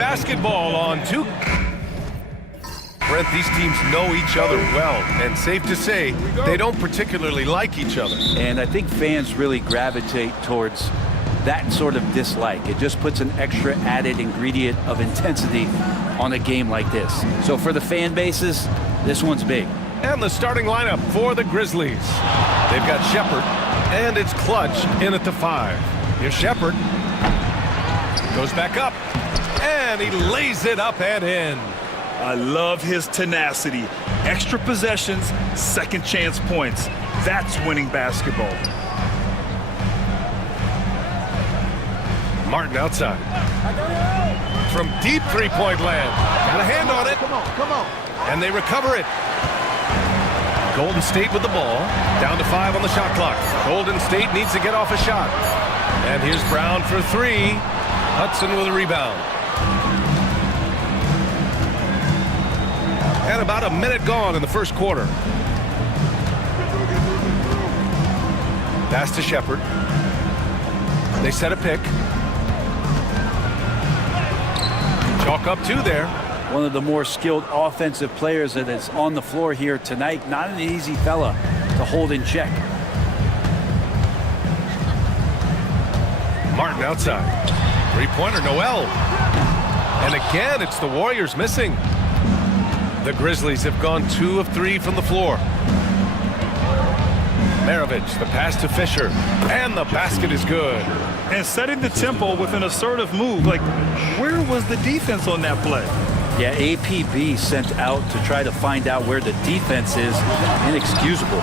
Basketball on two. Brent, these teams know each other well, and safe to say, they don't particularly like each other. And I think fans really gravitate towards that sort of dislike. It just puts an extra added ingredient of intensity on a game like this. So for the fan bases, this one's big. And the starting lineup for the Grizzlies. They've got Shepard, and it's Clutch in at the 5. Here's Shepard. Goes back up, and he lays it up and in. I love his tenacity. Extra possessions, second chance points. That's winning basketball. Martin outside. From deep three-point land. Got a hand on it. Come on. And they recover it. Golden State with the ball. Down to 5 on the shot clock. Golden State needs to get off a shot. And here's Brown for 3. Hudson with a rebound. And about a minute gone in the first quarter. Pass to Shepard. They set a pick. Chalk up 2 there. One of the more skilled offensive players that is on the floor here tonight. Not an easy fella to hold in check. Martin outside. Three-pointer, Noel. And again, it's the Warriors missing. The Grizzlies have gone 2 of 3 from the floor. Maravich, the pass to Fisher. And the basket is good. And setting the tempo with an assertive move. Like, where was the defense on that play? Yeah, APB sent out to try to find out where the defense is. Inexcusable.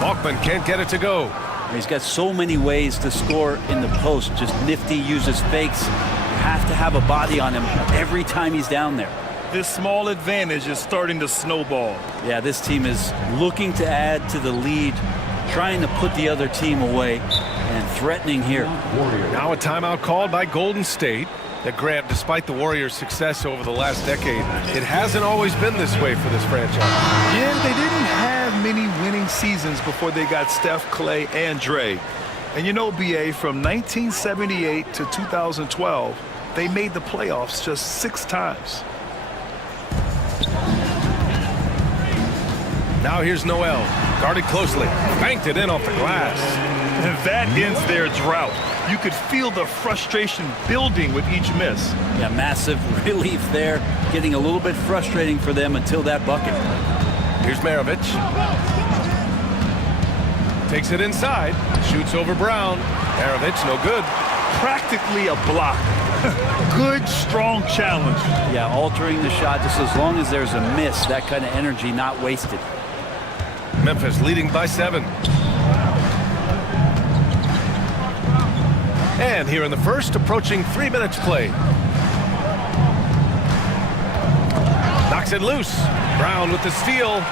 Bachman can't get it to go. He's got so many ways to score in the post. Just nifty, uses fakes. You have to have a body on him every time he's down there. This small advantage is starting to snowball. Yeah, this team is looking to add to the lead, trying to put the other team away, and threatening here. Now a timeout called by Golden State. That Grant, despite the Warriors' success over the last decade, it hasn't always been this way for this franchise. Yeah, they didn't have many winning seasons before they got Steph, Clay, and Dre. And you know, BA, from 1978 to 2012, they made the playoffs just 6 times. Now here's Noel, guarded closely, banked it in off the glass. And that ends their drought. You could feel the frustration building with each miss. Yeah, massive relief there. Getting a little bit frustrating for them until that bucket. Here's Maravich. Takes it inside, shoots over Brown. Maravich, no good. Practically a block. Good, strong challenge. Yeah, altering the shot just as long as there's a miss. That kind of energy not wasted. Memphis leading by 7. And here in the first, approaching 3 minutes play. Knocks it loose. Brown with the steal.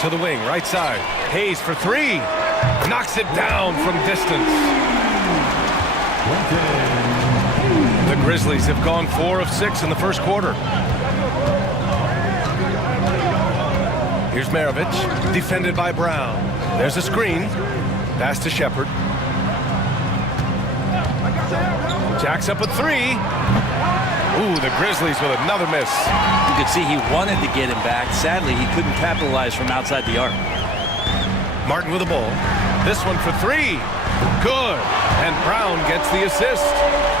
To the wing, right side. Hayes for 3. Knocks it down from distance. The Grizzlies have gone 4 of 6 in the first quarter. Here's Maravich, defended by Brown. There's a screen. Pass to Shepard. Jacks up at 3. Ooh, the Grizzlies with another miss. You could see he wanted to get him back. Sadly, he couldn't capitalize from outside the arc. Martin with the ball. This one for 3. Good. And Brown gets the assist.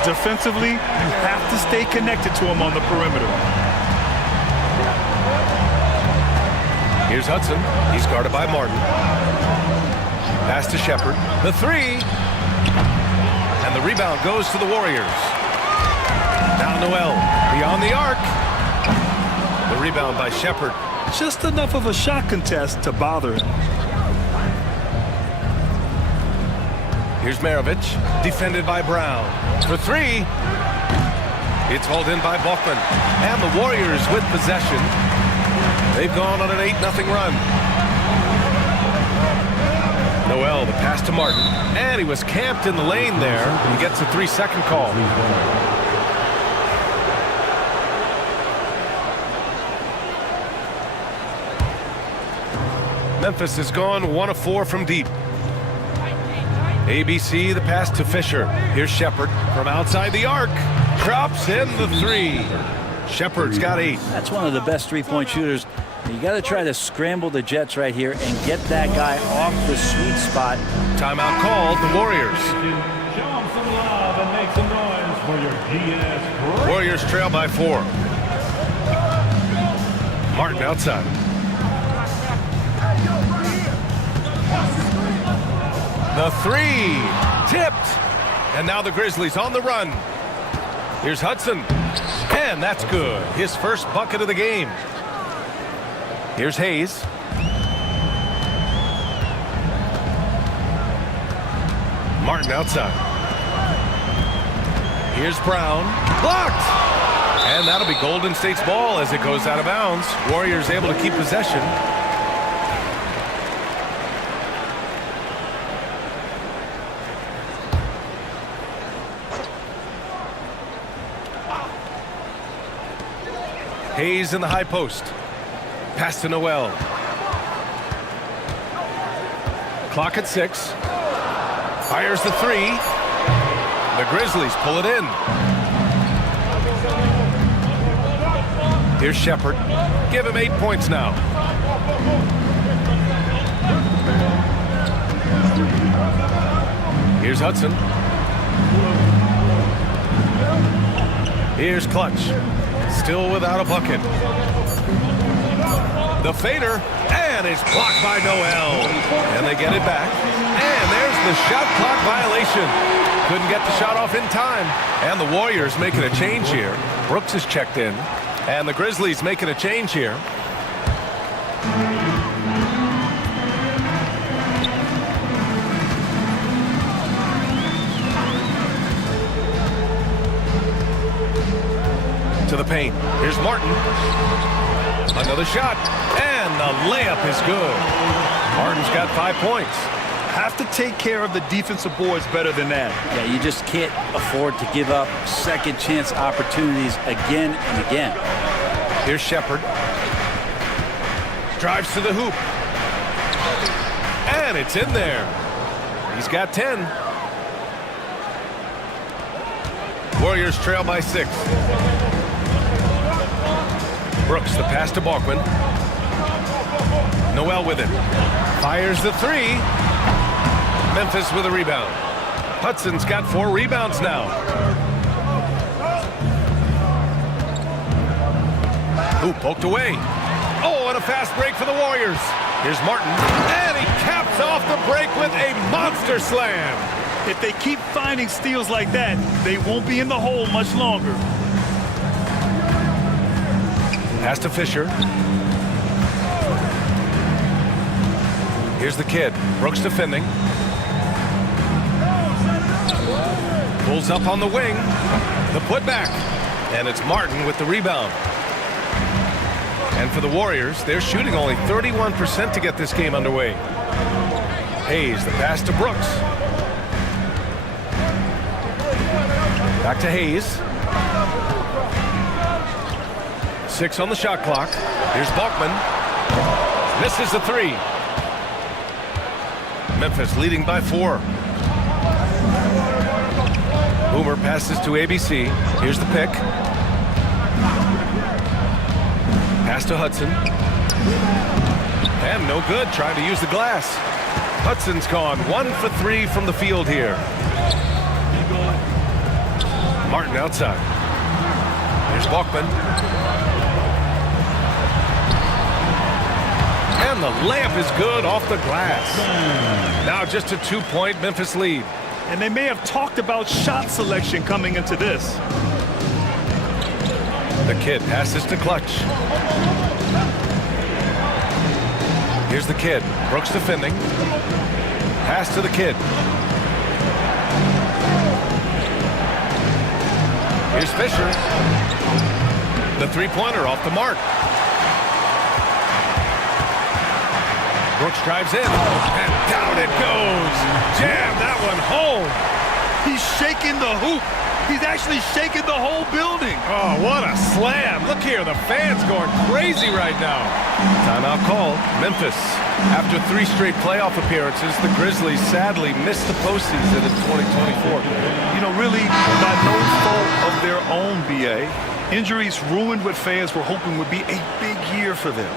Defensively, you have to stay connected to him on the perimeter. Here's Hudson. He's guarded by Martin. Pass to Shepard. The 3. And the rebound goes to the Warriors. Now Noel beyond the arc. The rebound by Shepard. Just enough of a shot contest to bother him. Here's Maravich, defended by Brown. For 3. It's hauled in by Bachman. And the Warriors with possession. They've gone on an 8-0 run. Noel, the pass to Martin. And he was camped in the lane there. He gets a 3-second call. Memphis has gone 1 of 4 from deep. ABC, the pass to Fisher. Here's Shepard from outside the arc. drops in the 3. Shepard's got 8. That's one of the best three-point shooters. You got to try to scramble the Jets right here and get that guy off the sweet spot. Timeout called, the Warriors. Show them some love and make some noise for your DS. Warriors trail by 4. Martin outside. The 3 tipped. And now the Grizzlies on the run. Here's Hudson. And that's good. His first bucket of the game. Here's Hayes. Martin outside. Here's Brown. Blocked! And that'll be Golden State's ball as it goes out of bounds. Warriors able to keep possession. Hayes in the high post. Pass to Noel. Clock at 6. Fires the 3. The Grizzlies pull it in. Here's Shepard. Give him 8 points now. Here's Hudson. Here's Clutch. Still without a bucket. The fader, and it's blocked by Noel. And they get it back. And there's the shot clock violation. Couldn't get the shot off in time. And the Warriors making a change here. Brooks is checked in. And the Grizzlies making a change here. To the paint. Here's Martin. Another shot. And the layup is good. Martin's got 5 points. Have to take care of the defensive boards better than that. Yeah, you just can't afford to give up second chance opportunities again and again. Here's Shepard. Drives to the hoop. And it's in there. He's got 10. Warriors trail by 6. Brooks, the pass to Balkman. Noel with it. Fires the 3. Memphis with a rebound. Hudson's got 4 rebounds now. Ooh, poked away. Oh, and a fast break for the Warriors. Here's Martin. And he caps off the break with a monster slam. If they keep finding steals like that, they won't be in the hole much longer. Pass to Fisher. Here's the kid. Brooks defending. Pulls up on the wing. The putback. And it's Martin with the rebound. And for the Warriors, they're shooting only 31% to get this game underway. Hayes, the pass to Brooks. Back to Hayes. 6 on the shot clock. Here's Balkman. Misses the 3. Memphis leading by 4. Boomer passes to ABC. Here's the pick. Pass to Hudson. And no good, trying to use the glass. Hudson's gone 1 for 3 from the field here. Martin outside. Here's Balkman. And the layup is good off the glass. Now just a 2-point Memphis lead. And they may have talked about shot selection coming into this. The kid passes to Clutch. Here's the kid. Brooks defending. Pass to the kid. Here's Fisher. The three-pointer off the mark. Brooks drives in. And down it goes. Jam that one home. He's shaking the hoop. He's actually shaking the whole building. Oh, what a slam. Look here, the fans going crazy right now. Timeout called. Memphis. After 3 straight playoff appearances, the Grizzlies sadly missed the postseason in 2024. You know, really, by no fault of their own, BA. Injuries ruined what fans were hoping would be a big year for them.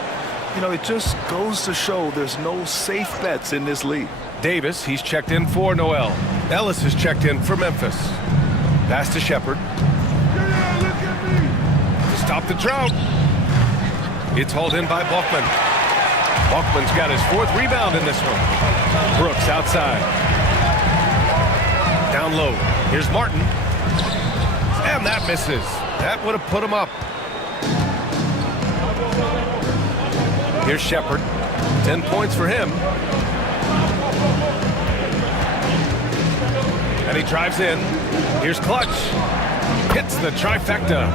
You know, it just goes to show there's no safe bets in this league. Davis, he's checked in for Noel. Ellis is checked in for Memphis. Pass to Shepard. To stop the drought. It's hauled in by Balkman. Balkman's got his 4th rebound in this one. Brooks outside. Down low. Here's Martin. And that misses. That would have put him up. Here's Shepard. 10 points for him. And he drives in. Here's Clutch. Hits the trifecta.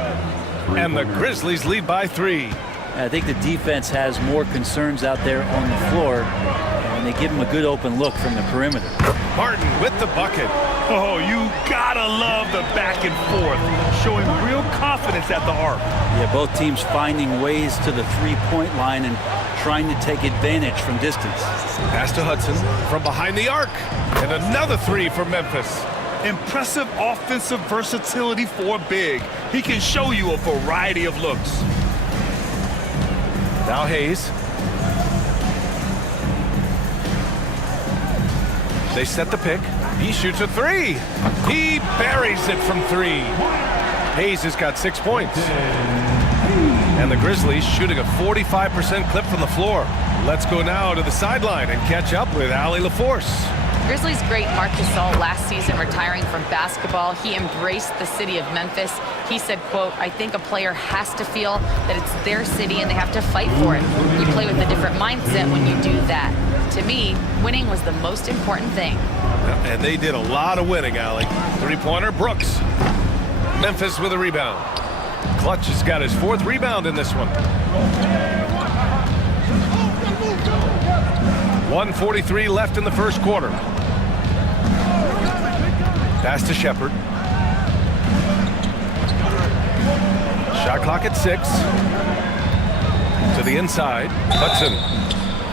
And the Grizzlies lead by 3. I think the defense has more concerns out there on the floor, and they give him a good open look from the perimeter. Martin with the bucket. Oh, you gotta love the back and forth, showing real confidence at the arc. Yeah, both teams finding ways to the three-point line and trying to take advantage from distance. Pass to Hudson from behind the arc. And another 3 for Memphis. Impressive offensive versatility for a big. He can show you a variety of looks. Now Hayes. They set the pick. He shoots a 3. He buries it from 3. Hayes has got 6 points. And the Grizzlies shooting a 45% clip from the floor. Let's go now to the sideline and catch up with Allie LaForce. Grizzlies great Marc Gasol last season retiring from basketball. He embraced the city of Memphis. He said, quote, I think a player has to feel that it's their city and they have to fight for it. You play with a different mindset when you do that. To me, winning was the most important thing. And they did a lot of winning, Allie. 3-pointer, Brooks. Memphis with a rebound. Clutch has got his 4th rebound in this one. 1:43 left in the first quarter. Pass to Shepard. Shot clock at 6. To the inside. Hudson.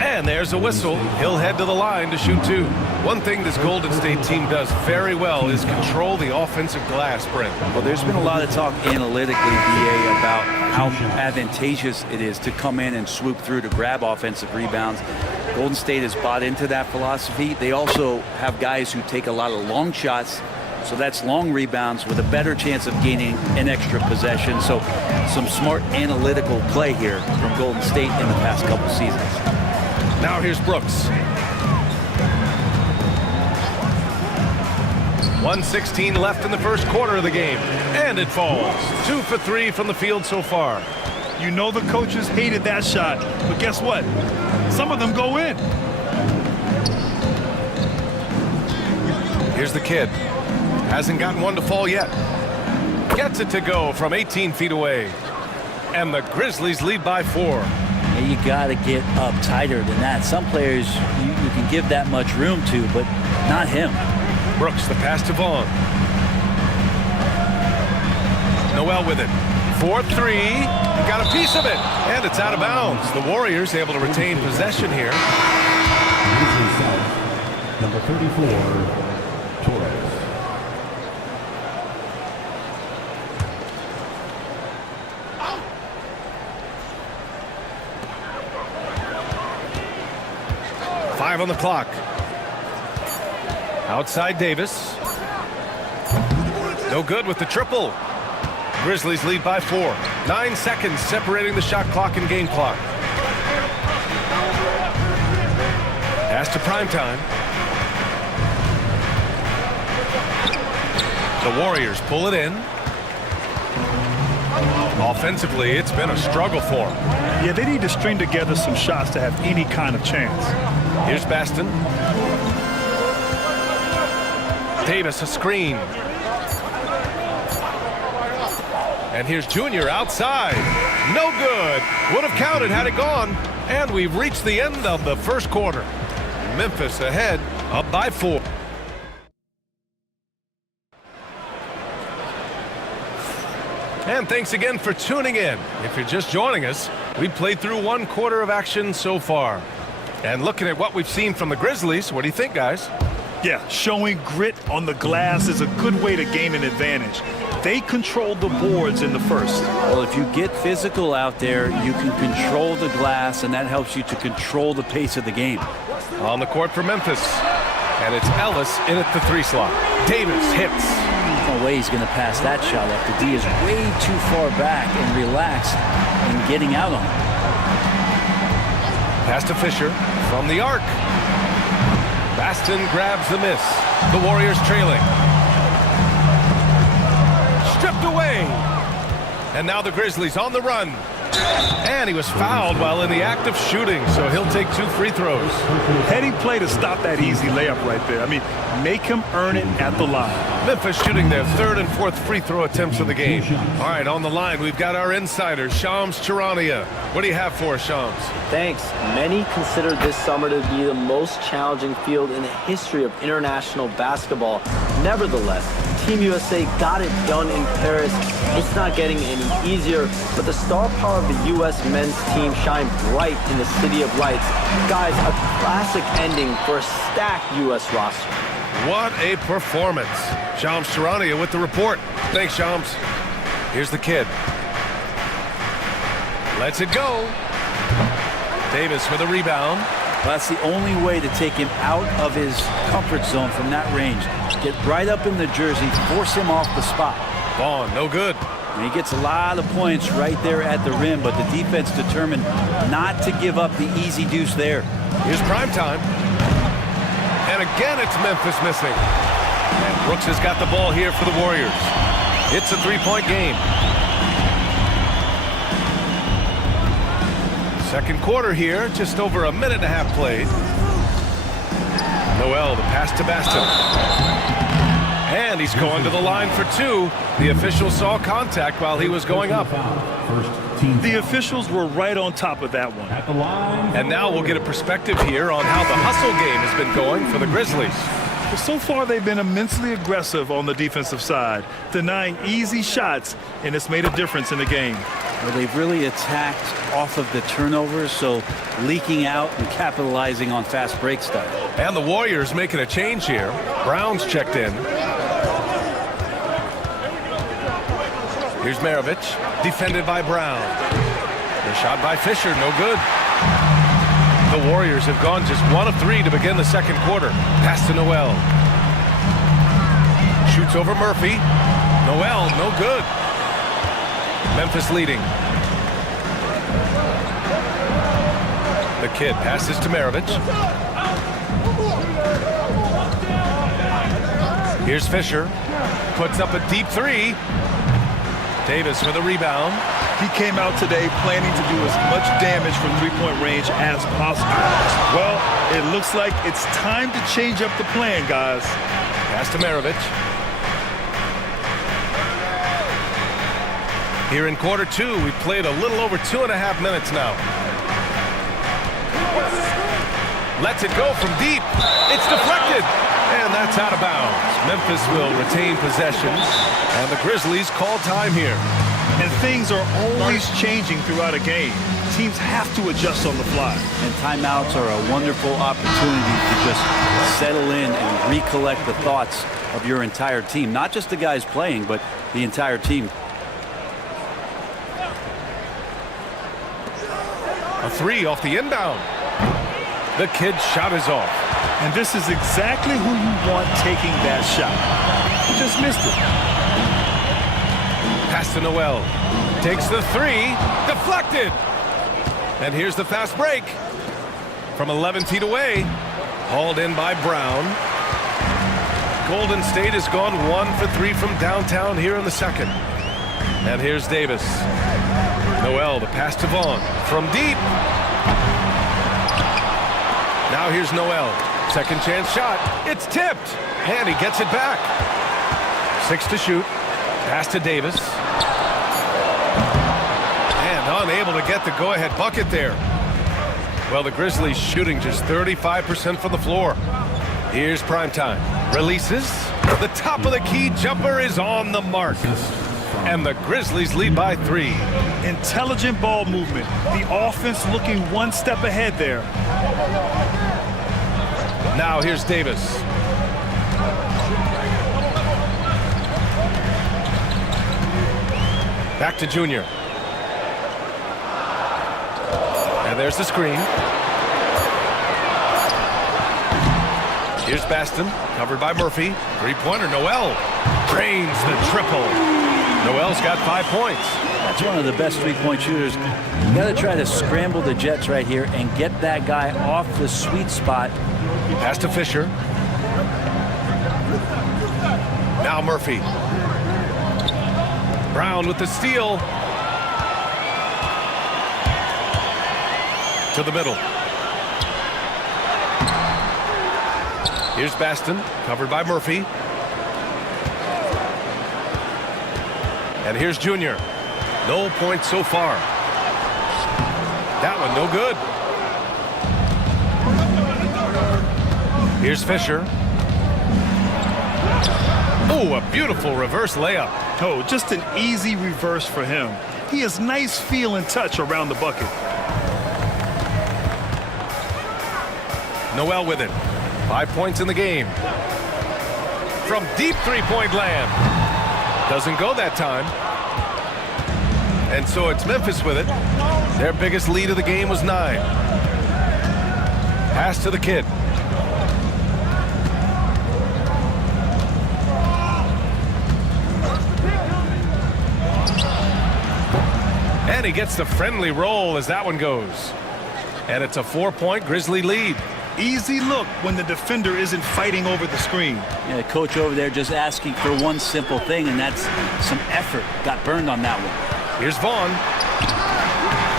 And there's a whistle. He'll head to the line to shoot 2. One thing this Golden State team does very well is control the offensive glass, Brent. Well, there's been a lot of talk analytically, BA, about how advantageous it is to come in and swoop through to grab offensive rebounds. Golden State has bought into that philosophy. They also have guys who take a lot of long shots, so that's long rebounds with a better chance of gaining an extra possession. So some smart analytical play here from Golden State in the past couple seasons. Now here's Brooks. 1:16 left in the first quarter of the game. And it falls. 2 for 3 from the field so far. You know the coaches hated that shot, but guess what? Some of them go in. Here's the kid. Hasn't gotten one to fall yet. Gets it to go from 18 feet away. And the Grizzlies lead by 4. And you got to get up tighter than that. Some players you can give that much room to, but not him. Brooks, the pass to Vaughn. Noel with it. 4-3. Got a piece of it. And it's out of bounds. The Warriors able to retain possession here. Number 34, Torres. Five on the clock. Outside Davis. No good with the triple. Grizzlies lead by 4. 9 seconds separating the shot clock and game clock. Pass to primetime. The Warriors pull it in. Offensively, it's been a struggle for them. Yeah, they need to string together some shots to have any kind of chance. Here's Baston. Davis, a screen. And here's Junior outside. No good. Would have counted had it gone. And we've reached the end of the first quarter. Memphis ahead, up by 4. And thanks again for tuning in. If you're just joining us, we played through 1/4 of action so far. And looking at what we've seen from the Grizzlies, what do you think, guys? Yeah, showing grit on the glass is a good way to gain an advantage. They controlled the boards in the first. Well, if you get physical out there, you can control the glass, and that helps you to control the pace of the game. On the court for Memphis. And it's Ellis in at the 3 slot. Davis hits. No way he's going to pass that shot up. The D is way too far back and relaxed in getting out on it. Pass to Fisher from the arc. Baston grabs the miss. The Warriors trailing. Stripped away. And now the Grizzlies on the run. And he was fouled while in the act of shooting, so he'll take 2 free throws. Heading play to stop that easy layup right there. I mean, make him earn it at the line. Memphis shooting their 3rd and 4th free throw attempts of the game. All right, on the line, we've got our insider, Shams Charania. What do you have for us, Shams? Thanks. Many consider this summer to be the most challenging field in the history of international basketball. Nevertheless, Team USA got it done in Paris. It's not getting any easier, but the star power of the U.S. men's team shined bright in the City of Lights. Guys, a classic ending for a stacked U.S. roster. What a performance. Shams Charania with the report. Thanks, Shams. Here's the kid. Lets it go. Davis with a rebound. Well, that's the only way to take him out of his comfort zone from that range. Get right up in the jersey, force him off the spot. Vaughn, no good. And he gets a lot of points right there at the rim, but the defense determined not to give up the easy deuce there. Here's prime time. And again, it's Memphis missing. And Brooks has got the ball here for the Warriors. It's a 3-point game. Second quarter here, just over a minute and a half played. Noel, the pass to Baston. And he's going to the line for 2. The official saw contact while he was going up. The officials were right on top of that one. And now we'll get a perspective here on how the hustle game has been going for the Grizzlies. But so far, they've been immensely aggressive on the defensive side, denying easy shots, and it's made a difference in the game. Well, they've really attacked off of the turnovers, so leaking out and capitalizing on fast break stuff. And the Warriors making a change here. Brown's checked in. Here's Maravich, defended by Brown. The shot by Fisher, no good. The Warriors have gone just 1 of 3 to begin the second quarter. Pass to Noel. Shoots over Murphy. Noel, no good. Memphis leading. The kid passes to Maravich. Here's Fisher. Puts up a deep 3. Davis with a rebound. He came out today planning to do as much damage from 3-point range as possible. Well, it looks like it's time to change up the plan, guys. Pass to Maravich. Here in quarter 2, we've played a little over 2.5 minutes now. Lets it go from deep. It's deflected. And that's out of bounds. Memphis will retain possession. And the Grizzlies call time here. And things are always changing throughout a game. Teams have to adjust on the fly. And timeouts are a wonderful opportunity to just settle in and recollect the thoughts of your entire team. Not just the guys playing, but the entire team. A 3 off the inbound. The kid's shot is off. And this is exactly who you want taking that shot. He just missed it. Pass to Noel. Takes the 3. Deflected. And here's the fast break. From 11 feet away. Hauled in by Brown. Golden State has gone 1 for 3 from downtown here in the second. And here's Davis. Noel, the pass to Vaughn. From deep. Now here's Noel. Second chance shot. It's tipped. And he gets it back. 6 to shoot. Pass to Davis. And unable to get the go-ahead bucket there. Well, the Grizzlies shooting just 35% from the floor. Here's primetime. Releases. The top of the key jumper is on the mark. And the Grizzlies lead by 3. Intelligent ball movement. The offense looking one step ahead there. Now here's Davis. Back to Junior. And there's the screen. Here's Baston, covered by Murphy. Three-pointer, Noel drains the triple. Noel's got 5 points. That's one of the best three-point shooters. You got to try to scramble the Jets right here and get that guy off the sweet spot. Pass to Fisher. Now Murphy. Brown with the steal. To the middle. Here's Baston, covered by Murphy. And here's Junior. No points so far. That one no good. Here's Fisher. Oh, a beautiful reverse layup. Oh, just an easy reverse for him. He has nice feel and touch around the bucket. Noel with it. 5 points in the game. From deep three-point land. Doesn't go that time. And so it's Memphis with it. Their biggest lead of the game was 9. Pass to the kid. And he gets the friendly roll as that one goes. And it's a 4-point Grizzly lead. Easy look when the defender isn't fighting over the screen. Yeah, the coach over there just asking for one simple thing, and that's some effort. Got burned on that one. Here's Vaughn.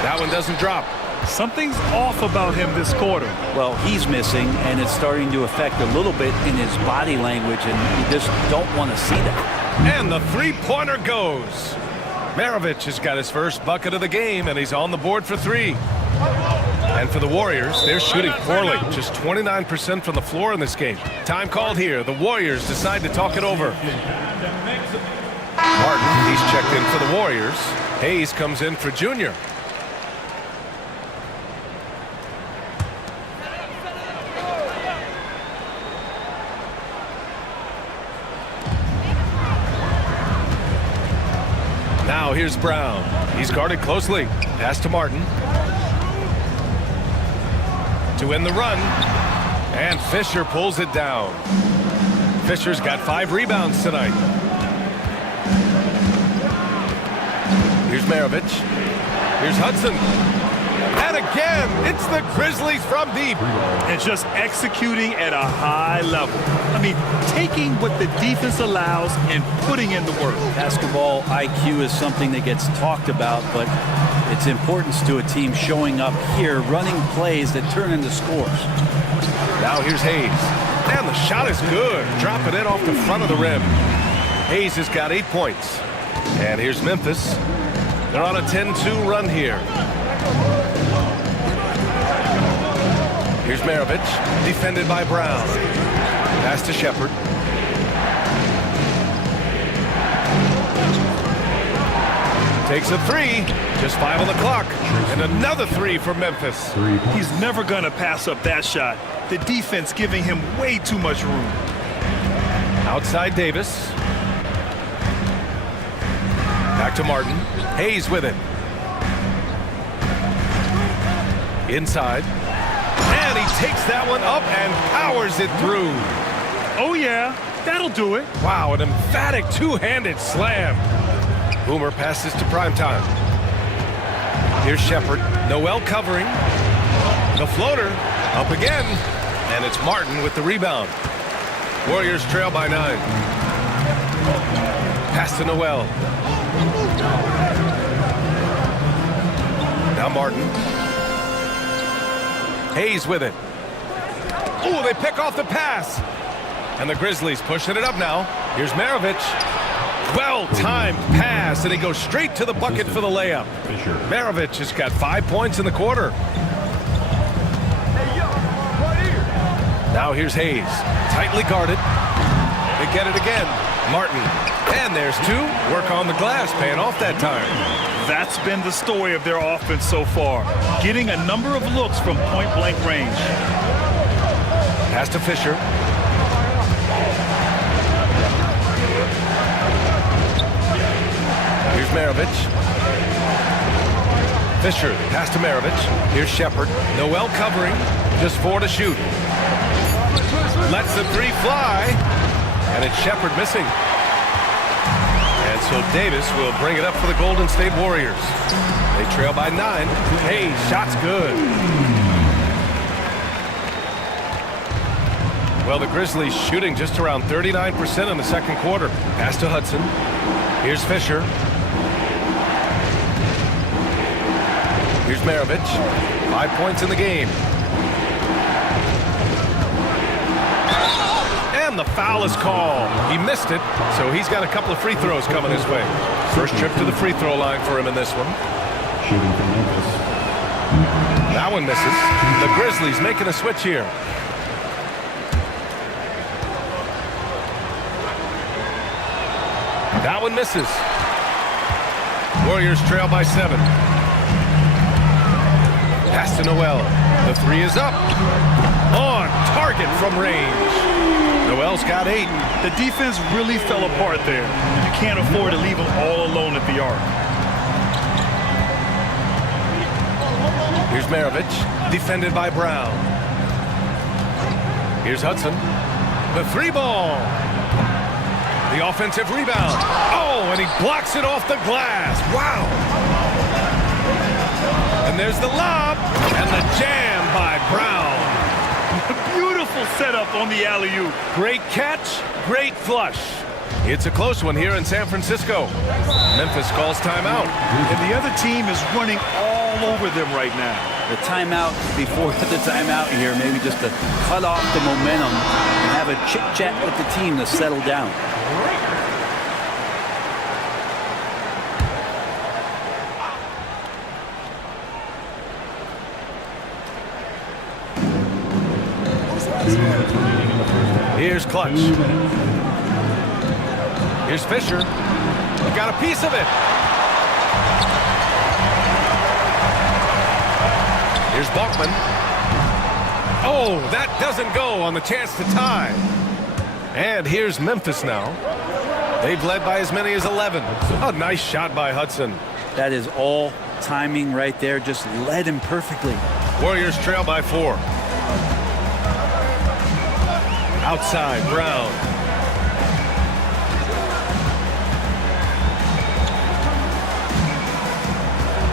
That one doesn't drop. Something's off about him this quarter. Well, he's missing, and it's starting to affect a little bit in his body language, and you just don't want to see that. And the three-pointer goes. Maravich has got his first bucket of the game, and he's on the board for 3. And for the Warriors, they're shooting poorly. Just 29% from the floor in this game. Time called here. The Warriors decide to talk it over. Martin, he's checked in for the Warriors. Hayes comes in for Junior. Now here's Brown. He's guarded closely. Pass to Martin. To end the run. And Fisher pulls it down. Fisher's got 5 rebounds tonight. Here's Maravich. Here's Hudson. And again, it's the Grizzlies from deep. And just executing at a high level. I mean, taking what the defense allows and putting in the work. Basketball IQ is something that gets talked about, but its importance to a team showing up here, running plays that turn into scores. Now here's Hayes. And the shot is good. Dropping it off the front of the rim. Hayes has got 8 points. And here's Memphis. They're on a 10-2 run here. Here's Maravich, defended by Brown. Pass to Shepard. Takes a 3. Just 5 on the clock. And another 3 for Memphis. He's never going to pass up that shot. The defense giving him way too much room. Outside Davis. Back to Martin. Hayes with it. Inside. And he takes that one up and powers it through. Oh, yeah. That'll do it. Wow, an emphatic two-handed slam. Boomer passes to primetime. Here's Shepard. Noel covering. The floater. Up again. And it's Martin with the rebound. Warriors trail by 9. Pass to Noel. Now Martin. Hayes with it. Oh, they pick off the pass. And the Grizzlies pushing it up now. Here's Maravich. Well-timed pass, and he goes straight to the bucket for the layup. Maravich has got 5 points in the quarter. Now here's Hayes. Tightly guarded. They get it again. Martin. And there's two. Work on the glass, paying off that time. That's been the story of their offense so far, getting a number of looks from point-blank range. Pass to Fisher. Here's Maravich. Fisher, pass to Maravich. Here's Shepard. Noel covering. Just 4 to shoot. Lets the three fly. And it's Shepard missing. And so Davis will bring it up for the Golden State Warriors. They trail by 9. Hey, shot's good. Well, the Grizzlies shooting just around 39% in the second quarter. Pass to Hudson. Here's Fisher. Here's Maravich. 5 points in the game. And the foul is called. He missed it, so he's got a couple of free throws coming his way. First trip to the free throw line for him in this one. Shooting for Memphis. That one misses. The Grizzlies making a switch here. That one misses. Warriors trail by 7. Pass to Noel. The three is up. On target from range. Noel's got 8. The defense really fell apart there. You can't afford to leave them all alone at the arc. Here's Maravich, defended by Brown. Here's Hudson. The 3 ball. The offensive rebound. Oh, and he blocks it off the glass. Wow. And there's the lob. And the jam by Brown. Beautiful setup on the alley-oop. Great catch, great flush. It's a close one here in San Francisco. Memphis calls timeout. And the other team is running all over them right now. The timeout before the timeout here, maybe just to cut off the momentum and have a chit-chat with the team to settle down. Here's Clutch. Here's Fisher. He got a piece of it. Here's Bachman. Oh, that doesn't go on the chance to tie. And here's Memphis now. They've led by as many as 11. A nice shot by Hudson. That is all timing right there. Just led him perfectly. Warriors trail by 4. Outside, Brown.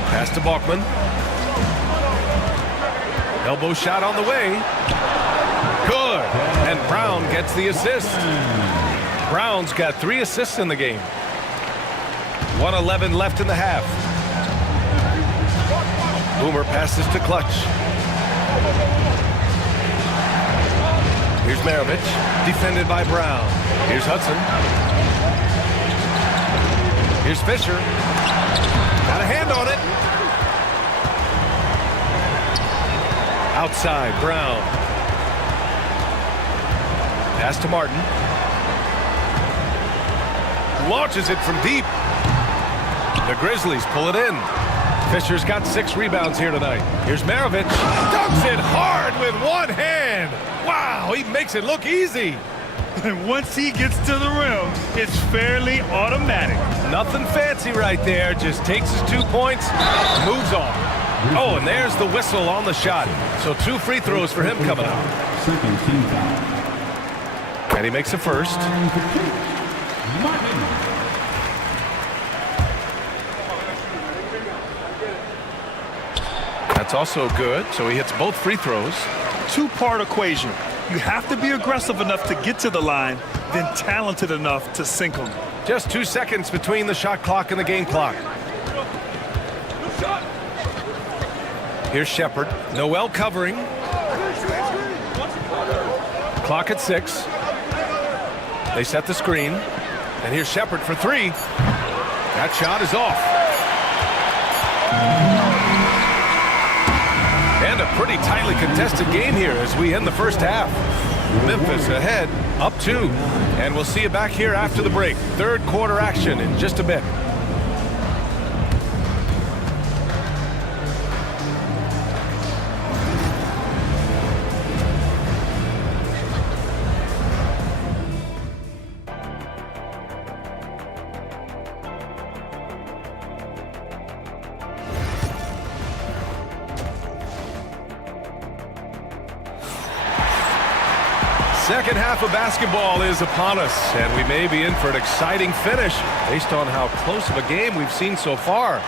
Pass to Bachman. Elbow shot on the way. Good. And Brown gets the assist. Brown's got 3 assists in the game. 1:11 left in the half. Boomer passes to Clutch. Here's Maravich, defended by Brown. Here's Hudson. Here's Fisher. Got a hand on it. Outside, Brown. Pass to Martin. Launches it from deep. The Grizzlies pull it in. Fisher's got 6 rebounds here tonight. Here's Maravich. Dunks it hard with one hand. Wow, he makes it look easy. And once he gets to the rim, it's fairly automatic. Nothing fancy right there. Just takes his 2 points, moves on. Oh, and there's the whistle on the shot. So 2 free throws for him coming up. Second team foul. And he makes a first. That's also good. So he hits both free throws. 2-part equation. You have to be aggressive enough to get to the line, then talented enough to sink them. Just 2 seconds between the shot clock and the game clock. Here's Shepard. Noel covering. Clock at 6. They set the screen. And here's Shepard for 3. That shot is off. And a pretty tightly contested game here as we end the first half. Memphis ahead, up 2. And we'll see you back here after the break. Third quarter action in just a bit. Second half of basketball is upon us, and we may be in for an exciting finish based on how close of a game we've seen so far.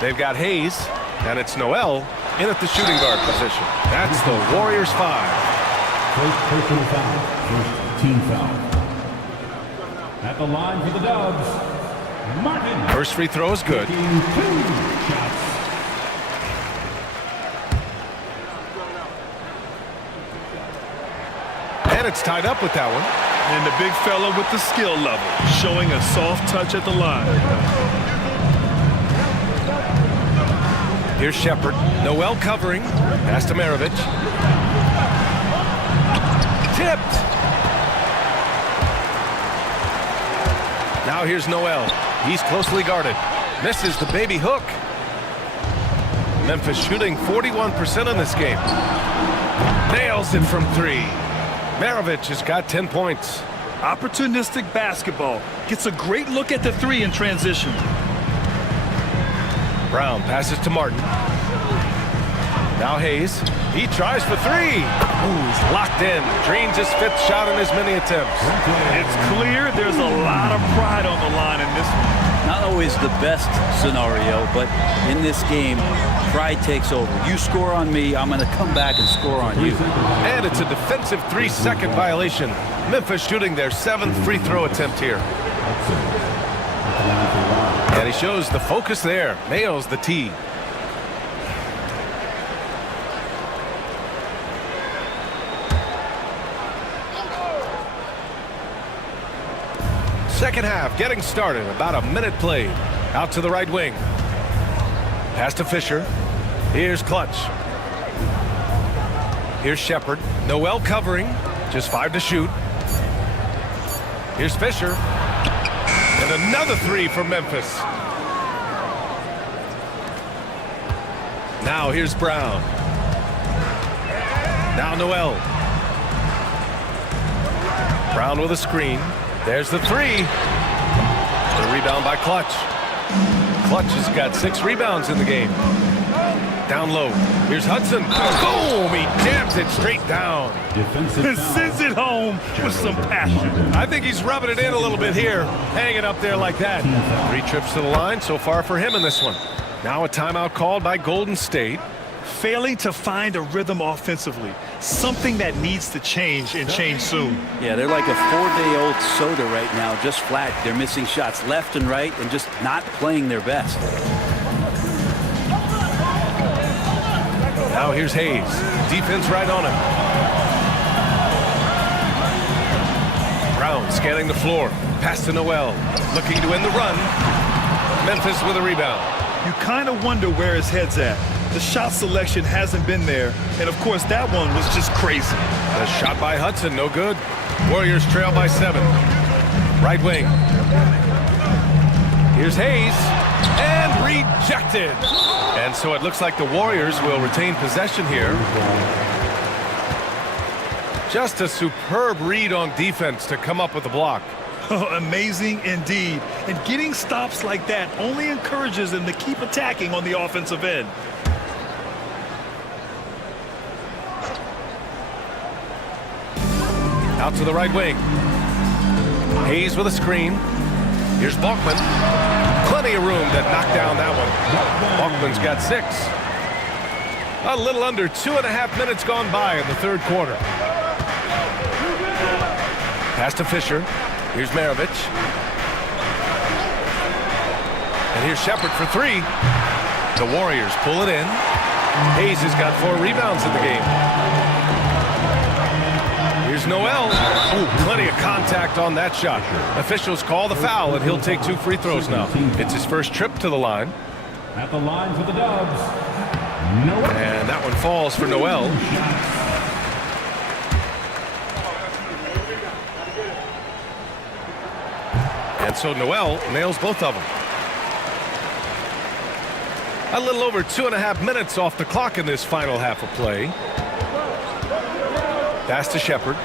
They've got Hayes, and it's Noel in at the shooting guard position. That's the Warriors 5. First personal foul. First team foul. At the line for the Dubs, Martin. First free throw is good. Taking 2 shots. And it's tied up with that one. And the big fella with the skill level, showing a soft touch at the line. Here's Shepard. Noel covering. Pass to Maravich. Tipped. Now here's Noel. He's closely guarded. Misses the baby hook. Memphis shooting 41% in this game. Nails it from 3. Maravich has got 10 points. Opportunistic basketball. Gets a great look at the 3 in transition. Brown passes to Martin. Now Hayes. He tries for 3. Ooh, he's locked in. Drains his 5th shot in as many attempts. It's clear there's a lot of pride on the line in this one. Not always the best scenario, but in this game, pride takes over. You score on me, I'm going to come back and score on you. And it's a defensive 3-second violation. Memphis shooting their 7th free throw attempt here. And he shows the focus there. Nails the tee. Second half getting started. About a minute played. Out to the right wing. Pass to Fisher. Here's Clutch. Here's Shepard. Noel covering. Just 5 to shoot. Here's Fisher. And another 3 for Memphis. Now here's Brown. Now Noel. Brown with a screen. There's the 3. The rebound by Clutch. Clutch has got 6 rebounds in the game. Down low. Here's Hudson. Boom! He jams it straight down. Sends it home with some passion. I think he's rubbing it in a little bit here. Hanging up there like that. 3 trips to the line so far for him in this one. Now a timeout called by Golden State. Failing to find a rhythm offensively. Something that needs to change and change soon. Yeah, they're like a 4-day-old soda right now, just flat. They're missing shots left and right and just not playing their best. Now here's Hayes. Defense right on him. Brown scanning the floor. Pass to Noel. Looking to end the run. Memphis with a rebound. You kind of wonder where his head's at. The shot selection hasn't been there. And, of course, that one was just crazy. The shot by Hudson, no good. Warriors trail by 7. Right wing. Here's Hayes. And rejected. And so it looks like the Warriors will retain possession here. Just a superb read on defense to come up with the block. Amazing indeed. And getting stops like that only encourages them to keep attacking on the offensive end. Out to the right wing. Hayes with a screen. Here's Balkman. Plenty of room to knock down that one. Balkman's got 6. A little under 2.5 minutes gone by in the third quarter. Pass to Fisher. Here's Maravich. And here's Shepard for 3. The Warriors pull it in. Hayes has got 4 rebounds in the game. Here's Noel. Ooh, plenty of contact on that shot. Officials call the foul, and he'll take 2 free throws now. It's his first trip to the line. At the line for the Dubs, Noel. And that one falls for Noel. And so Noel nails both of them. A little over 2.5 minutes off the clock in this final half of play. Pass to Shepard.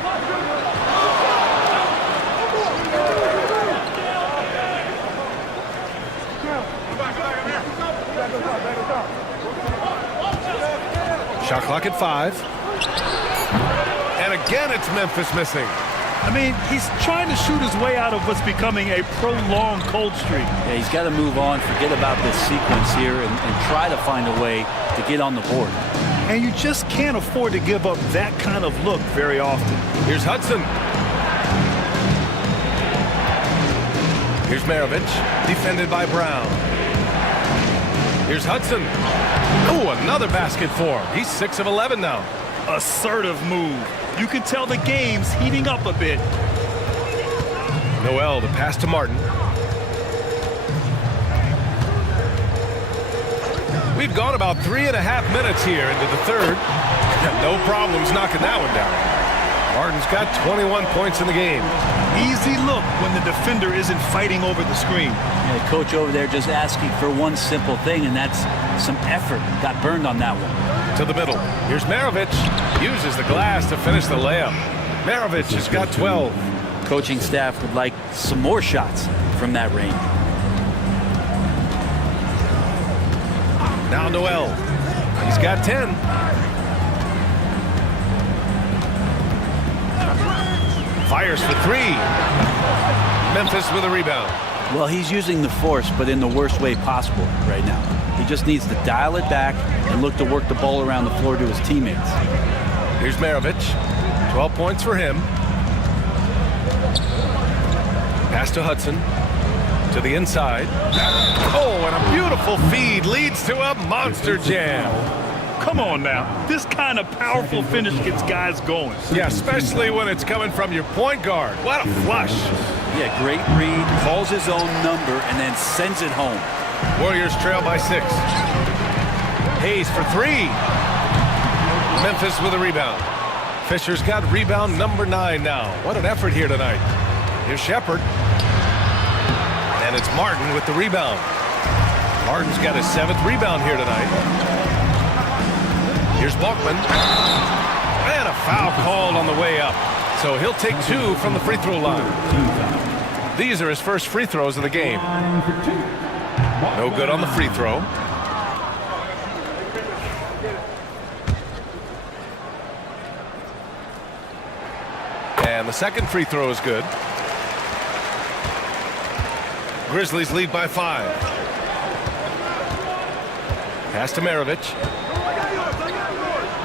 Shot clock at 5. And again, it's Memphis missing. I mean, he's trying to shoot his way out of what's becoming a prolonged cold streak. Yeah, he's got to move on, forget about this sequence here, and try to find a way to get on the board. And you just can't afford to give up that kind of look very often. Here's Hudson. Here's Maravich, defended by Brown. Here's Hudson. Oh, another basket for him. He's 6 of 11 now. Assertive move. You can tell the game's heating up a bit. Noel, the pass to Martin. We've gone about 3.5 minutes here into the third. No problems knocking that one down. Martin's got 21 points in the game. Easy look when the defender isn't fighting over the screen. Yeah, the coach over there just asking for one simple thing, and that's some effort. Got burned on that one. To the middle. Here's Maravich. Uses the glass to finish the layup. Maravich has got 12. Coaching staff would like some more shots from that range. Now Noel. He's got 10. Fires for 3. Memphis with a rebound. Well, he's using the force, but in the worst way possible right now. He just needs to dial it back and look to work the ball around the floor to his teammates. Here's Maravich. 12 points for him. Pass to Hudson. To the inside. Oh, and a beautiful feed leads to a monster jam. Come on now. This kind of powerful finish gets guys going. Yeah, especially when it's coming from your point guard. What a flush. Yeah, great read, calls his own number, and then sends it home. Warriors trail by 6. Hayes for 3. Memphis with a rebound. Fisher's got rebound number 9 now. What an effort here tonight. Here's Shepard. And it's Martin with the rebound. Martin's got his 7th rebound here tonight. Here's Balkman. And a foul called on the way up. So he'll take 2 from the free throw line. These are his first free throws of the game. No good on the free throw. And the second free throw is good. Grizzlies lead by 5. Pass to Maravich.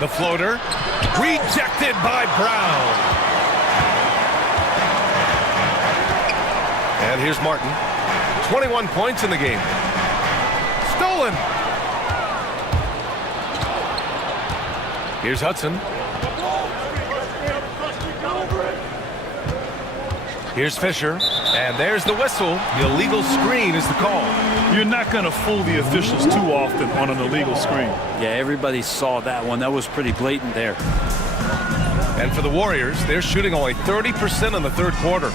The floater. Rejected by Brown. And here's Martin. 21 points in the game. Stolen. Here's Hudson. Here's Fisher. And there's the whistle. The illegal screen is the call. You're not going to fool the officials too often on an illegal screen. Yeah, everybody saw that one. That was pretty blatant there. And for the Warriors, they're shooting only 30% in the third quarter.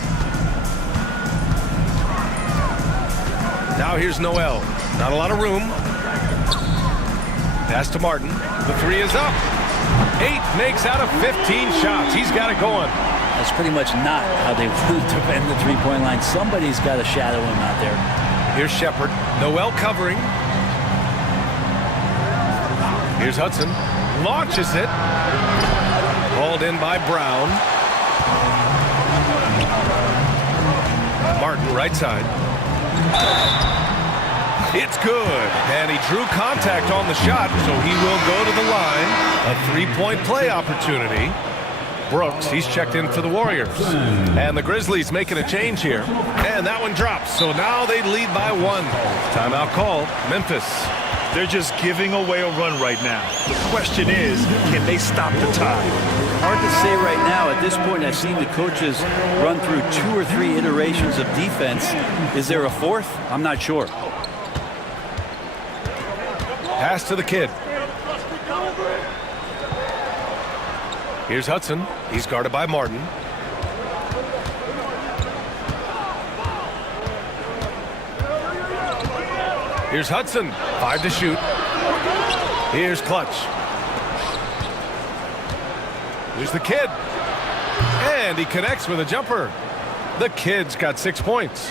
Now here's Noel. Not a lot of room. Pass to Martin. The 3 is up. 8 makes out of 15 shots. He's got it going. That's pretty much not how they want to defend the three-point line. Somebody's got to shadow him out there. Here's Shepard. Noel covering. Here's Hudson. Launches it. Hauled in by Brown. Martin, right side. It's good. And he drew contact on the shot, so he will go to the line. A three-point play opportunity. Brooks, he's checked in for the Warriors. And the Grizzlies making a change here. And that one drops. So now they lead by 1. Timeout call, Memphis. They're just giving away a run right now. The question is, can they stop the tide? Hard to say right now. At this point, I've seen the coaches run through 2 or 3 iterations of defense. Is there a 4th? I'm not sure. Pass to the kid. Here's Hudson. He's guarded by Martin. Here's Hudson. 5 to shoot. Here's Clutch. Here's the kid. And he connects with a jumper. The kid's got 6 points.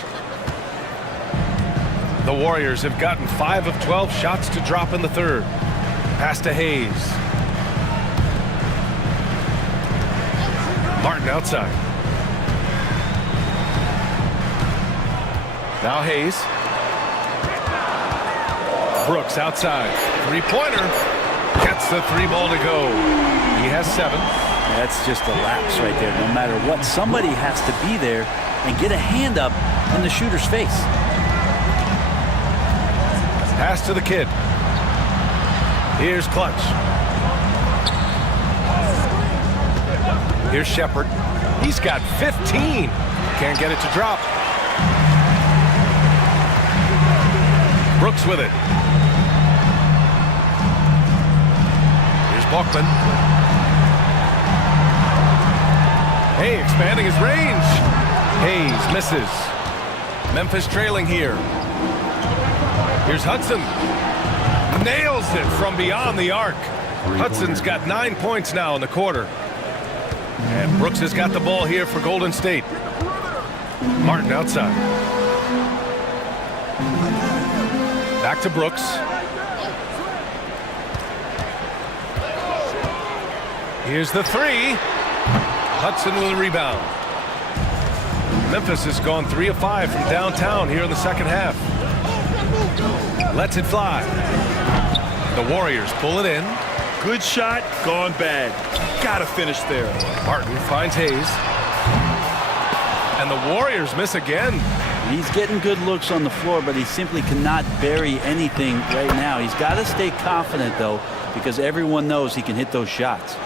The Warriors have gotten 5 of 12 shots to drop in the third. Pass to Hayes. Martin outside. Now Hayes. Brooks outside. Three-pointer. Gets the 3 ball to go. He has 7. That's just a lapse right there. No matter what, somebody has to be there and get a hand up in the shooter's face. Pass to the kid. Here's Clutch. Here's Shepard. He's got 15. Can't get it to drop. Brooks with it. Here's Bachman. Hey, expanding his range. Hayes misses. Memphis trailing here. Here's Hudson. Nails it from beyond the arc. Hudson's got 9 points now in the quarter. And Brooks has got the ball here for Golden State. Martin outside. Back to Brooks. Here's the 3. Hudson with a rebound. Memphis has gone 3 of 5 from downtown here in the second half. Lets it fly. The Warriors pull it in. Good shot, gone bad. Gotta finish there. Martin finds Hayes. And the Warriors miss again. He's getting good looks on the floor, but he simply cannot bury anything right now. He's got to stay confident, though, because everyone knows he can hit those shots.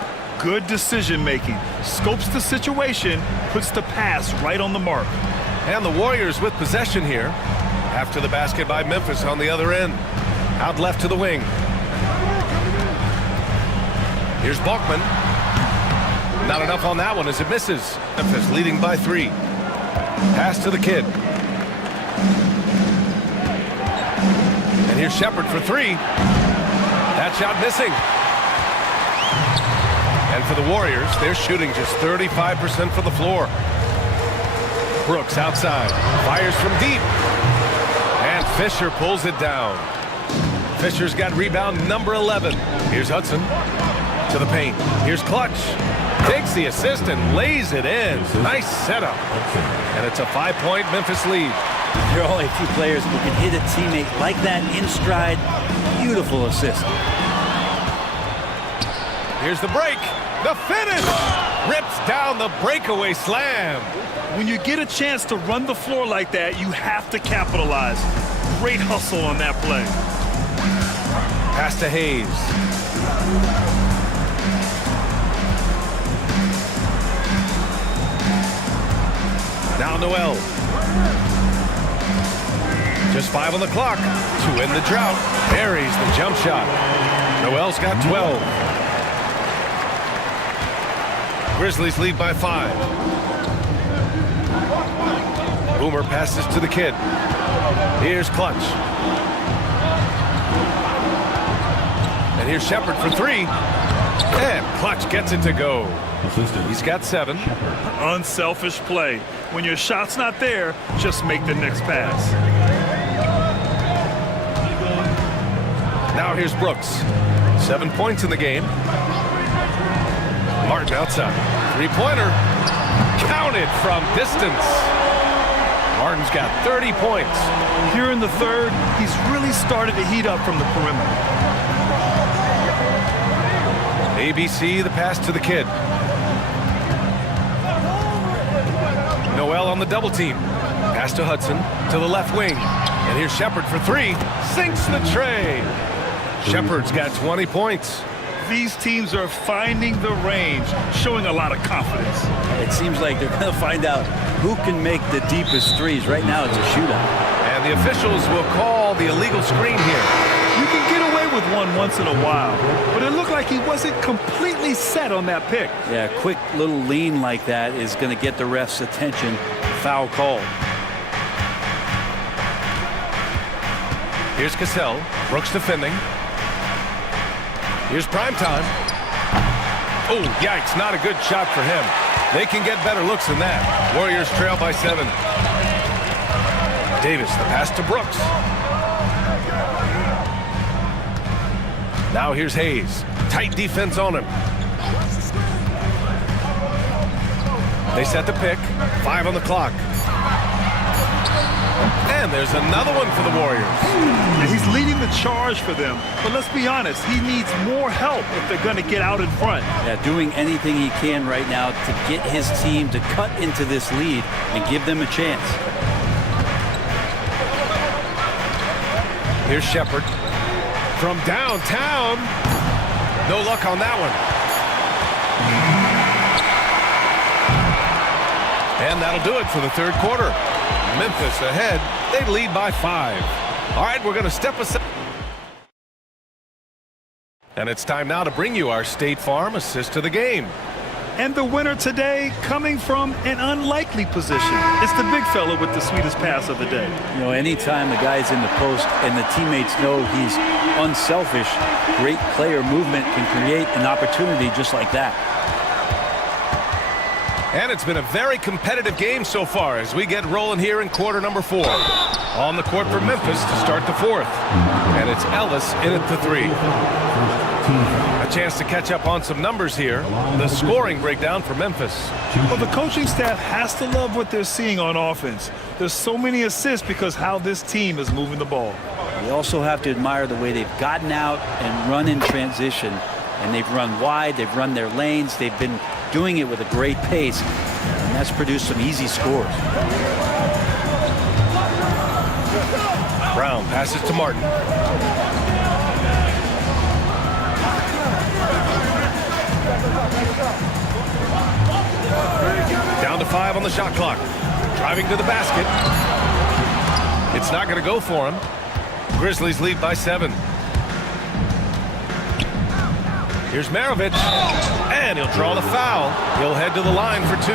Good decision making. Scopes the situation, puts the pass right on the mark. And the Warriors with possession here. After the basket by Memphis on the other end. Out left to the wing. Here's Bachman. Not enough on that one as it misses. Memphis leading by 3. Pass to the kid. And here's Shepard for 3. That shot missing. And for the Warriors, they're shooting just 35% from the floor. Brooks outside. Fires from deep. And Fisher pulls it down. Fisher's got rebound number 11. Here's Hudson to the paint. Here's Clutch. Takes the assist and lays it in. Nice setup. And it's a 5-point Memphis lead. There are only a few players who can hit a teammate like that in stride. Beautiful assist. Here's the break. The finish. Rips down the breakaway slam. When you get a chance to run the floor like that, you have to capitalize. Great hustle on that play. Pass to Hayes. Now Noel. Just 5 on the clock to end the drought. Buries the jump shot. Noel's got 12. Grizzlies lead by 5. Boomer passes to the kid. Here's Clutch. And here's Shepard for 3. And Clutch gets it to go. He's got 7. Unselfish play. When your shot's not there, just make the next pass. Now here's Brooks. 7 points in the game. Martin outside. 3-pointer. Counted from distance. Martin's got 30 points. Here in the third, he's really started to heat up from the perimeter. ABC, the pass to the kid. Noel on the double team. Pass to Hudson to the left wing. And here's Shepard for 3. Sinks the tray. Shepard's got 20 points. These teams are finding the range, showing a lot of confidence. It seems like they're going to find out who can make the deepest threes. Right now, it's a shootout. And the officials will call the illegal screen here. You can get away with one once in a while, but it looked like he wasn't completely set on that pick. Yeah, a quick little lean like that is going to get the ref's attention. Foul call. Here's Cassell. Brooks defending. Here's Primetime. Oh, yikes. Not a good shot for him. They can get better looks than that. Warriors trail by 7. Davis, the pass to Brooks. Now here's Hayes. Tight defense on him. They set the pick. 5 on the clock. And there's another one for the Warriors. And he's leading the charge for them. But let's be honest, he needs more help if they're going to get out in front. Yeah, doing anything he can right now to get his team to cut into this lead and give them a chance. Here's Shepard. From downtown. No luck on that one. And that'll do it for the third quarter. Memphis ahead. They lead by 5. All right, we're going to step aside. And it's time now to bring you our State Farm assist of the game. And the winner today coming from an unlikely position. It's the big fella with the sweetest pass of the day. You know, anytime the guy's in the post and the teammates know he's unselfish, great player movement can create an opportunity just like that. And it's been a very competitive game so far as we get rolling here in quarter number 4. On the court for Memphis to start the 4th. And it's Ellis in at the 3. A chance to catch up on some numbers here. The scoring breakdown for Memphis. Well, the coaching staff has to love what they're seeing on offense. There's so many assists because how this team is moving the ball. We also have to admire the way they've gotten out and run in transition. And they've run wide, they've run their lanes, they've been doing it with a great pace, and that's produced some easy scores. Brown passes to Martin. Down to 5 on the shot clock. Driving to the basket. It's not going to go for him. Grizzlies lead by 7. Here's Maravich, and he'll draw the foul. He'll head to the line for 2.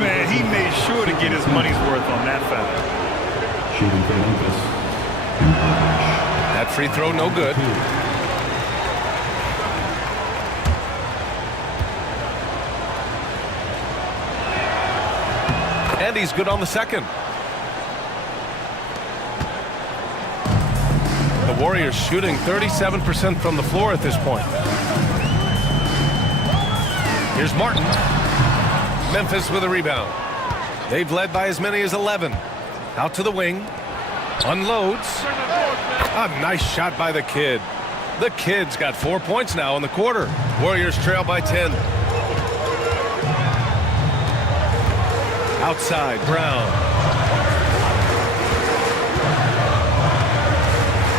Man, he made sure to get his money's worth on that foul. Shooting for Memphis. That free throw no good. And he's good on the second. The Warriors shooting 37% from the floor at this point. Here's Martin. Memphis with a rebound. They've led by as many as 11. Out to the wing. Unloads. A nice shot by the kid. The kid's got 4 points now in the quarter. Warriors trail by 10. Outside, Brown.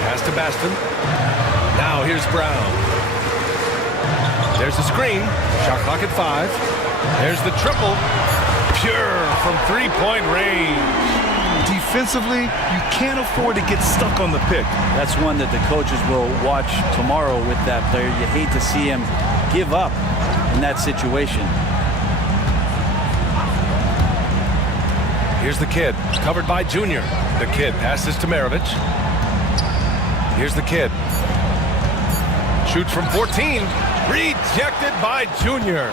Pass to Baston. Now here's Brown. There's the screen. Shot clock at 5. There's the triple. Pure from three-point range. Defensively, you can't afford to get stuck on the pick. That's one that the coaches will watch tomorrow with that player. You hate to see him give up in that situation. Here's the kid, covered by Junior. The kid passes to Maravich. Here's the kid. Shoots from 14. Rejected by Junior.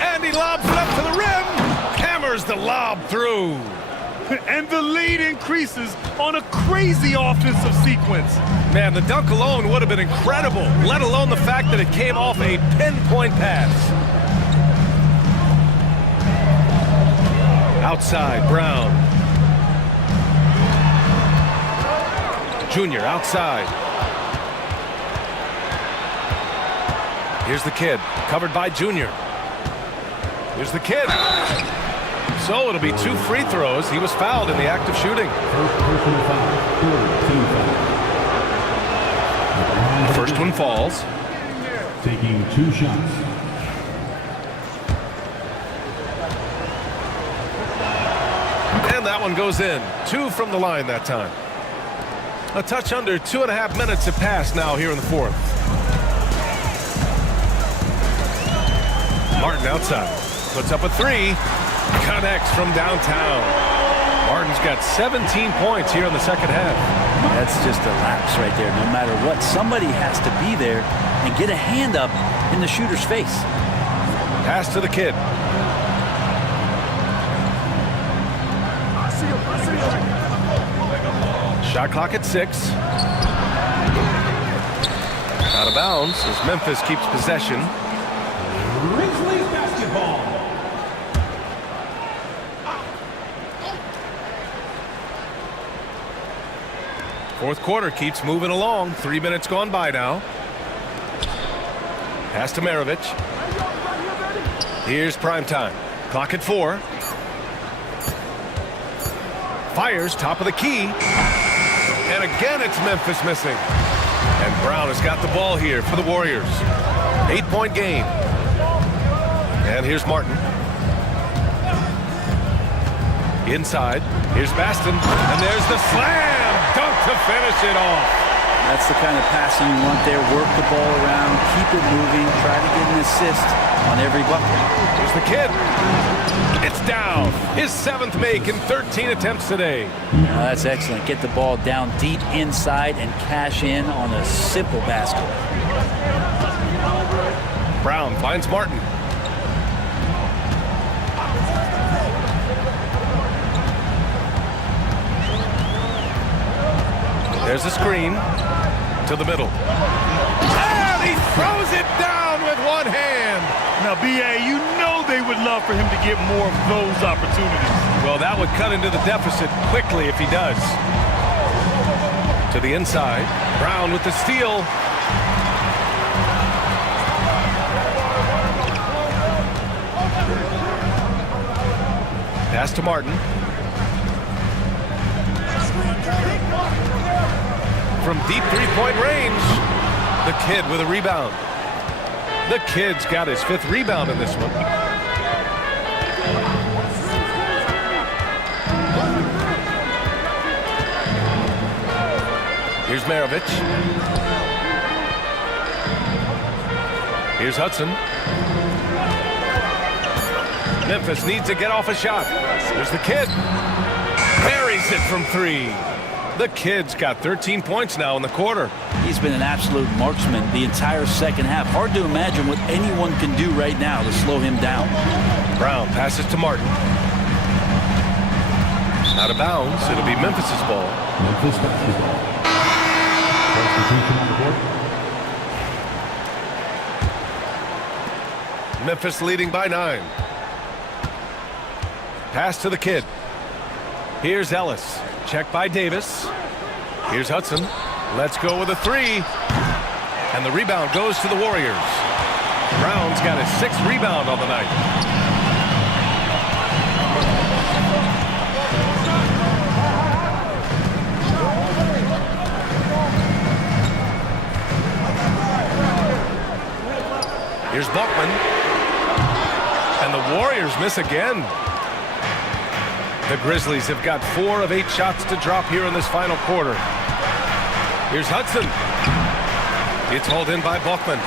And he lobs it up to the rim. Hammers the lob through. And the lead increases on a crazy offensive sequence. Man, the dunk alone would have been incredible, let alone the fact that it came off a pinpoint pass. Outside, Brown. Junior outside. Here's the kid, covered by Junior. Here's the kid. So it'll be 2 free throws. He was fouled in the act of shooting. First one falls. Taking 2 shots. And that one goes in. 2 from the line that time. A touch under 2.5 minutes have passed now here in the 4th. Martin outside. Puts up a 3. Connects from downtown. Martin's got 17 points here in the second half. That's just a lapse right there. No matter what, somebody has to be there and get a hand up in the shooter's face. Pass to the kid. Shot clock at 6. Out of bounds as Memphis keeps possession. Grizzlies basketball. Fourth quarter keeps moving along. 3 minutes gone by now. Pass to Maravich. Here's prime time. Clock at 4. Fires top of the key. And again it's Memphis missing. And Brown has got the ball here for the Warriors. 8-point game. And here's Martin. Inside. Here's Baston. And there's the slam. Dunk to finish it off. That's the kind of passing you want there. Work the ball around, keep it moving, try to get an assist on every bucket. Here's the kid. It's down. His 7th make in 13 attempts today. That's excellent. Get the ball down deep inside and cash in on a simple basket. Brown finds Martin. There's a screen to the middle. And he throws it down with one hand. Now, B.A., you know they would love for him to get more of those opportunities. Well, that would cut into the deficit quickly if he does. To the inside. Brown with the steal. Pass to Martin. From deep three-point range, the kid with a rebound. The kid's got his 5th rebound in this one. Here's Maravich. Here's Hudson. Memphis needs to get off a shot. There's the kid. Buries it from 3. The kid's got 13 points now in the quarter. He's been an absolute marksman the entire second half. Hard to imagine what anyone can do right now to slow him down. Brown passes to Martin. Out of bounds. It'll be Memphis's ball. Memphis basketball. Substitution on the board. Memphis leading by 9. Pass to the kid. Here's Ellis. Check by Davis. Here's Hudson. Let's go with a 3. And the rebound goes to the Warriors. Brown's got his 6th rebound on the night. Here's Buckman. And the Warriors miss again. The Grizzlies have got 4 of 8 shots to drop here in this final quarter. Here's Hudson. It's hauled in by Buckman.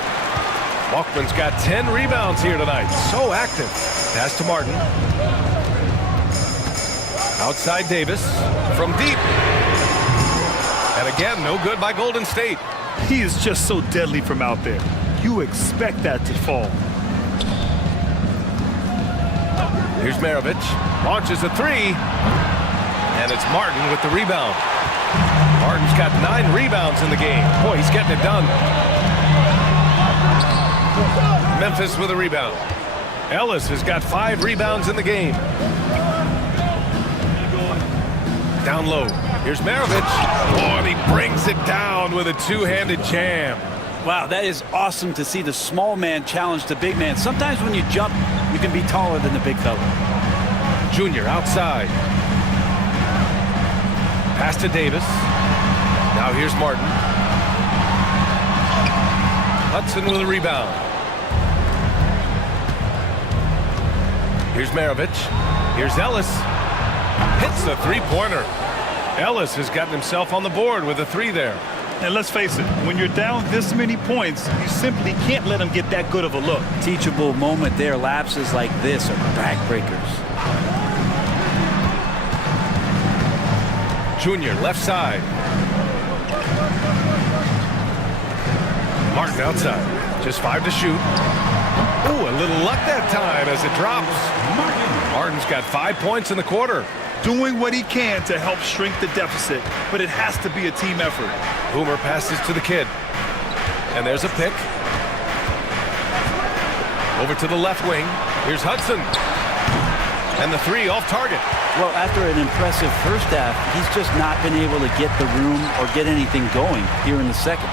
Buckman's got 10 rebounds here tonight. So active. Pass to Martin. Outside Davis. From deep. And again, no good by Golden State. He is just so deadly from out there. You expect that to fall. Here's Maravich. Launches a 3. And it's Martin with the rebound. Martin's got 9 rebounds in the game. Boy, he's getting it done. Memphis with a rebound. Ellis has got 5 rebounds in the game. Down low. Here's Maravich. Oh, and he brings it down with a 2-handed jam. Wow, that is awesome to see the small man challenge the big man. Sometimes when you jump, you can be taller than the big fella. Junior outside. Pass to Davis. Now here's Martin. Hudson with a rebound. Here's Maravich. Here's Ellis. Hits the 3-pointer. Ellis has gotten himself on the board with a 3 there. And let's face it, when you're down this many points, you simply can't let him get that good of a look. Teachable moment there. Lapses like this are backbreakers. Junior, left side. Martin outside. Just 5 to shoot. Ooh, a little luck that time as it drops. Martin's got 5 points in the quarter. Doing what he can to help shrink the deficit, but it has to be a team effort. Boomer passes to the kid. And there's a pick. Over to the left wing. Here's Hudson. And the 3 off target. Well, after an impressive first half, he's just not been able to get the room or get anything going here in the second.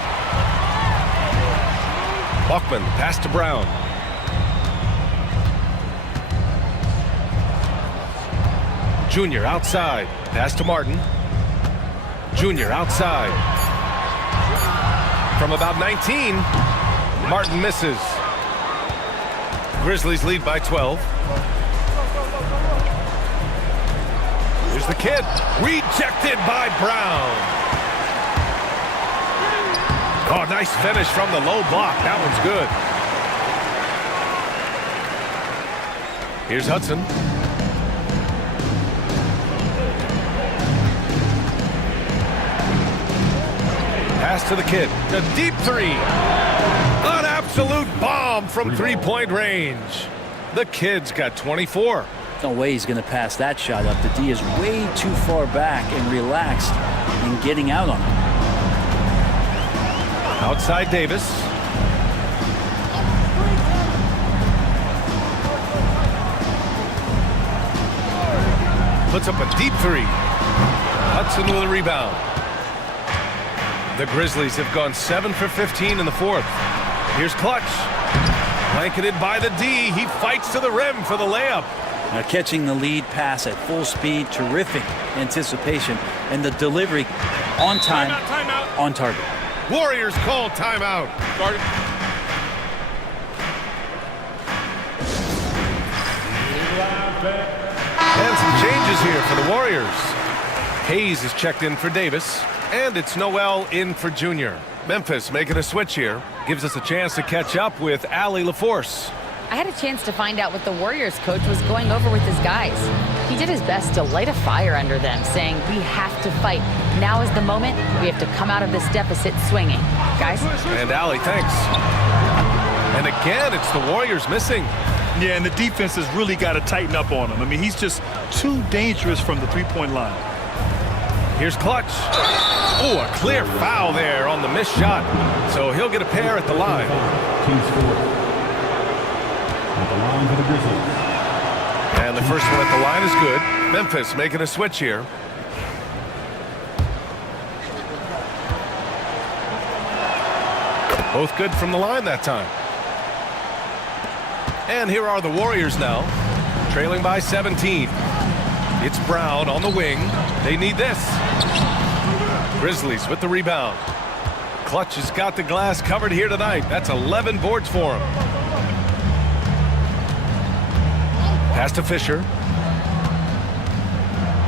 Buckman, pass to Brown. Junior outside. Pass to Martin. Junior outside. From about 19, Martin misses. Grizzlies lead by 12. Here's the kid. Rejected by Brown. Oh, nice finish from the low block. That one's good. Here's Hudson. Pass to the kid. A deep 3. An absolute bomb from three-point range. The kid's got 24. No way he's going to pass that shot up. The D is way too far back and relaxed in getting out on him. Outside Davis. Puts up a deep 3. Hudson with a rebound. The Grizzlies have gone 7 for 15 in the fourth. Here's Clutch. Blanketed by the D. He fights to the rim for the layup. Now catching the lead pass at full speed, terrific anticipation, and the delivery on time, on target. Warriors call timeout. And some changes here for the Warriors. Hayes is checked in for Davis, and it's Noel in for Junior. Memphis making a switch here. Gives us a chance to catch up with Allie LaForce. I had a chance to find out what the Warriors coach was going over with his guys. He did his best to light a fire under them, saying, we have to fight. Now is the moment. We have to come out of this deficit swinging. Guys? And Allie, thanks. And again, it's the Warriors missing. Yeah, and the defense has really got to tighten up on him. I mean, he's just too dangerous from the three-point line. Here's Clutch. Oh, a clear foul there on the missed shot. So he'll get a pair at the line. Team score. At the line for the Grizzlies. And the first one at the line is good. Memphis making a switch here. Both good from the line that time. And here are the Warriors now, trailing by 17. It's Brown on the wing. They need this. Grizzlies with the rebound. Clutch has got the glass covered here tonight. That's 11 boards for him. Pass to Fisher.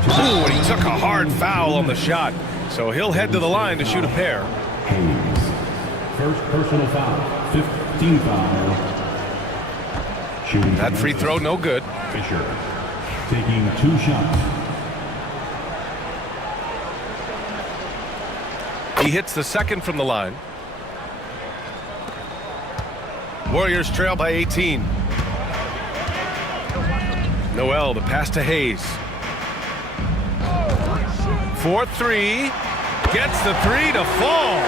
Ooh, and he took a hard foul on the shot. So he'll head to the line to shoot a pair. Hayes. First personal foul. 15 foul. Shooting That free throw no good. Fisher taking 2 shots. He hits the second from the line. Warriors trail by 18. Noel, the pass to Hayes. 4-3. Gets the 3 to fall.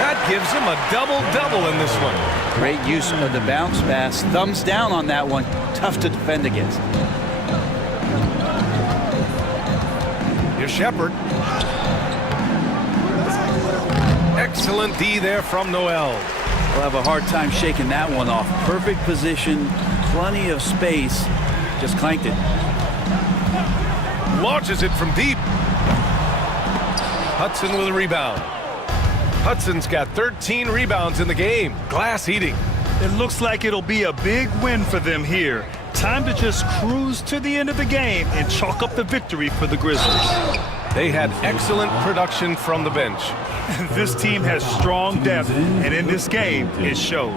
That gives him a double-double in this one. Great use of the bounce pass. Thumbs down on that one. Tough to defend against. Here's Shepard. Excellent D there from Noel. We'll have a hard time shaking that one off. Perfect position, plenty of space. Just clanked it. Launches it from deep. Hudson with a rebound. Hudson's got 13 rebounds in the game. Glass eating. It looks like it'll be a big win for them here. Time to just cruise to the end of the game and chalk up the victory for the Grizzlies. They had excellent production from the bench. This team has strong depth, and in this game, it showed.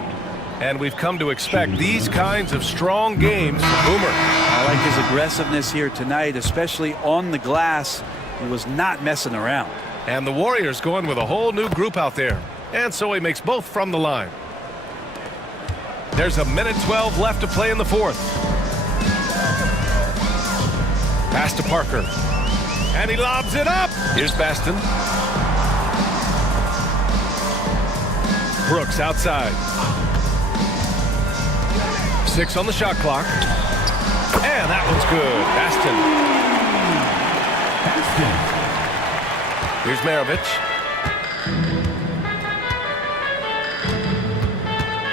And we've come to expect these kinds of strong games from Boomer. I like his aggressiveness here tonight, especially on the glass. He was not messing around. And the Warriors going with a whole new group out there. And so he makes both from the line. There's a minute 12 left to play in the fourth. Pass to Parker. And he lobs it up. Here's Baston. Brooks outside. 6 on the shot clock. And that one's good. Baston. Here's Maravich.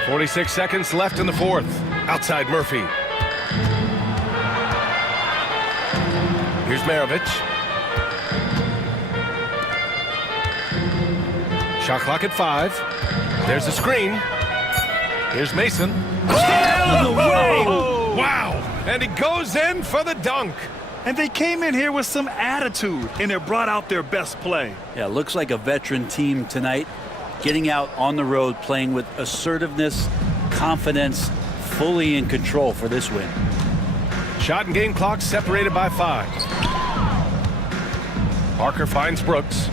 46 seconds left in the fourth. Outside Murphy. Here's Maravich. Shot clock at 5. There's a screen. Here's Mason. Out of the way! Wow! And he goes in for the dunk. And they came in here with some attitude, and it brought out their best play. Yeah, looks like a veteran team tonight, getting out on the road, playing with assertiveness, confidence, fully in control for this win. Shot and game clock separated by 5. Parker finds Brooks.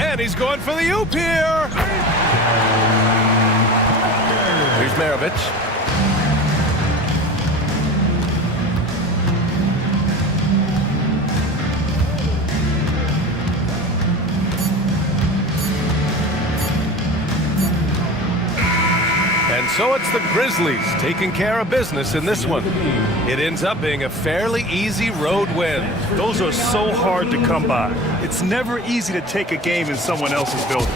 And he's going for the oop here. Here's Maravich. And so it's the Grizzlies taking care of business in this one. It ends up being a fairly easy road win. Those are so hard to come by. It's never easy to take a game in someone else's building.